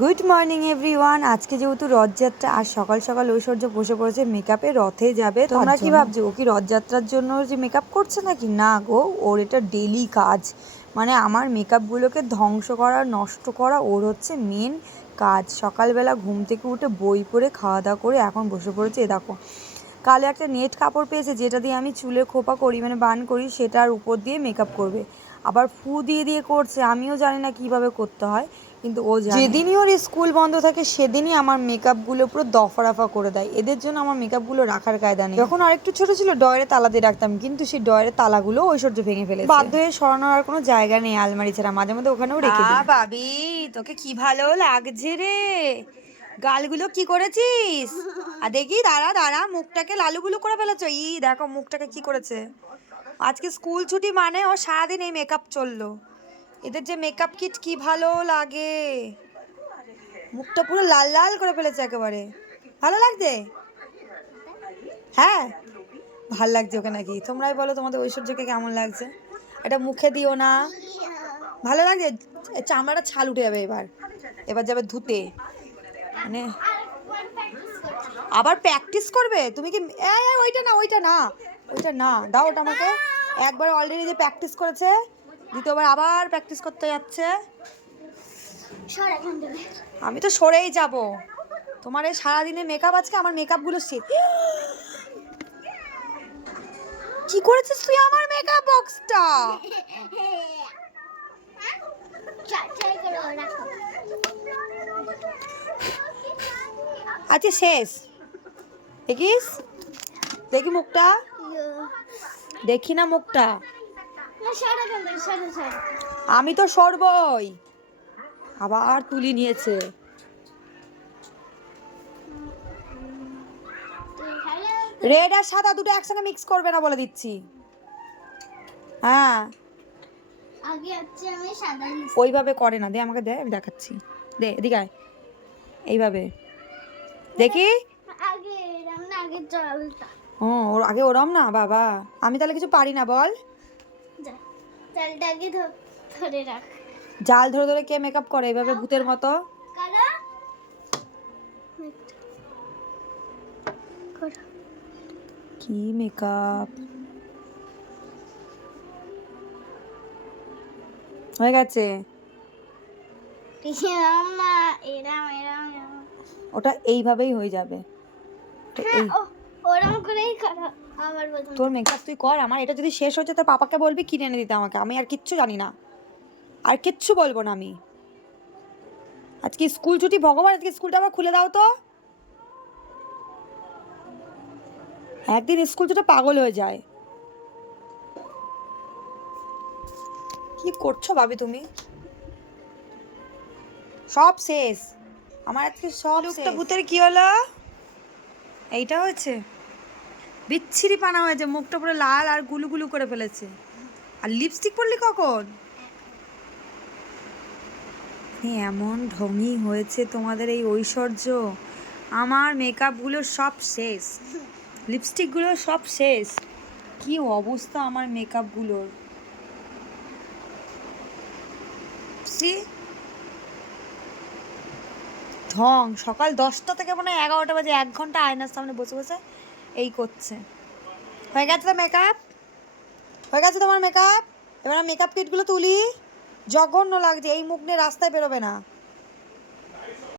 Good morning everyone. আজকে যেহেতু রথযাত্রা আর সকাল সকাল ঐশ্বর্য বসে পড়েছে মেকআপে, রথে যাবে। তোমরা কি ভাবছো ও কি রথযাত্রার জন্য যে মেকআপ করছে নাকি? না গো, ওর এটা ডেলি কাজ। মানে আমার মেকআপগুলোকে ধ্বংস করা, নষ্ট করা ওর হচ্ছে মেন কাজ। সকালবেলা ঘুম থেকে উঠে বই পড়ে খাওয়া দাওয়া করে এখন বসে পড়েছে। এ দেখো, কালো একটা নেট কাপড় পেয়েছে যেটা দিয়ে আমি চুলে খোপা করি, মানে বান করি, সেটার উপর দিয়ে মেকআপ করবে। আবার ফু দিয়ে দিয়ে করছে, আমিও জানি না কিভাবে করতে হয়, কিন্তু ও জানে। যেদিনই ওর স্কুল বন্ধ থাকে সেদিনই আমার মেকআপগুলো পুরো দফারফা করে দেয়। এদের জন্য আমার মেকআপগুলো রাখার কায়দা নেই। যখন আরেকটু ছোট ছিল ডয়ারে তালা দিয়ে রাখতাম, কিন্তু সেই ডয়ারের তালাগুলো ঐশ্বর্য ভেঙে ফেলেছে। বাধ্য হয়ে সরানোর আর কোনো জায়গা নেই আলমারি ছাড়া, মাঝে মধ্যে ওখানেও রেখে দিই। ভাবি, তোকে কি ভালো লাগছে রে, গালগুলো কি করেছিস? আর দেখি, দাঁড়া দাঁড়া, মুখটাকে লালুগুলো করে ফেলেছো। দেখো মুখটাকে কি করেছে। আজকে স্কুল ছুটি মানে ও সারাদিন এই মেকআপ চললো। এদের যে মেকআপ কিট কি ভালো লাগে। মুখটা পুরো লাল লাল করে ফেলেছে একেবারে। ভালো লাগছে? হ্যাঁ, ভাল লাগছে ওকে নাকি? তোমরাই বলো তোমাদের ঐশ্বর্যকে কেমন লাগছে। এটা মুখে দিও না। ভালো লাগছে? চামড়াটা ছাল উঠে যাবে এবার। এবার যাবে ধুতে। মানে আবার প্র্যাকটিস করবে তুমি কি? ওইটা না, ওইটা না, ওইটা না, দাও ওটা আমাকে। একবার অলরেডি যে প্র্যাকটিস করেছে, দ্বিতীয়বার আবার প্র্যাকটিস করতে যাচ্ছে। আমি তো সরেই যাব। তোমার এই সারাদিনে মেকআপ, আজকে আমার মেকআপগুলো শেষ। কি করেছিস তুই আমার মেকআপ বক্সটা? আচ্ছা শেষ। দেখিস, দেখি মুখটা, দেখি না মুখটা। আমি তো সরবই। আবার তুলি নিয়েছে। রেড আর সাদা দুটো একসঙ্গে মিক্স করবে না বলে দিচ্ছি। হ্যাঁ, ওইভাবে করে না। দে আমাকে, দে, আমি দেখাচ্ছি। দে এদিকে আয়, এইভাবে দেখি। ও, ওর আগে ওরম না বাবা। আমি তাহলে কিছু পারি না বল। জাল ধরে ধরে কে মেকআপ করে এইভাবে ভূতের মতো? কি মেকআপ হয়ে গেছে। ওটা এইভাবেই হয়ে যাবে। তোর মেকআপ তুই কর, আমার এটা যদি শেষ হচ্ছে তোর পাপাকে বলবি কিনে এনে দিতে আমাকে। আমি আর কিচ্ছু জানি না, আর কিচ্ছু বলবো না আমি। আজকে স্কুল ছুটি, ভগবান আজকে স্কুলটা আবার খুলে দাও তো। একদিন স্কুল ছুটি পাগল হয়ে যায়। কি করছো ভাবি তুমি? সব শেষ আমার আজকে, সব শেষ। ভূতের কি হলো? এইটা হয়েছে, বিচ্ছিরি পানা হয়েছে, মুখটা পুরো লাল আর গুলু গুলু করে ফেলেছে। আর লিপস্টিক পরলি কখন? এমন ঢঙই হয়েছে তোমাদের এই ঐশ্বর্য। আমার মেকআপগুলো সব শেষ, লিপস্টিকগুলো সব শেষ। কি অবস্থা আমার মেকআপগুলোর। সি ঢং। সকাল 10টা থেকে মানে 11টা বাজে 1 ঘন্টা আয়নার সামনে বসে বসে এই করছে। হয়ে গেছে তো মেকআপ? হয়ে গেছে তোমার মেকআপ? এবার মেকআপ কিটগুলো তুলি। জঘন্য লাগছে, এই মুখ নিয়ে রাস্তায় বেরোবে না।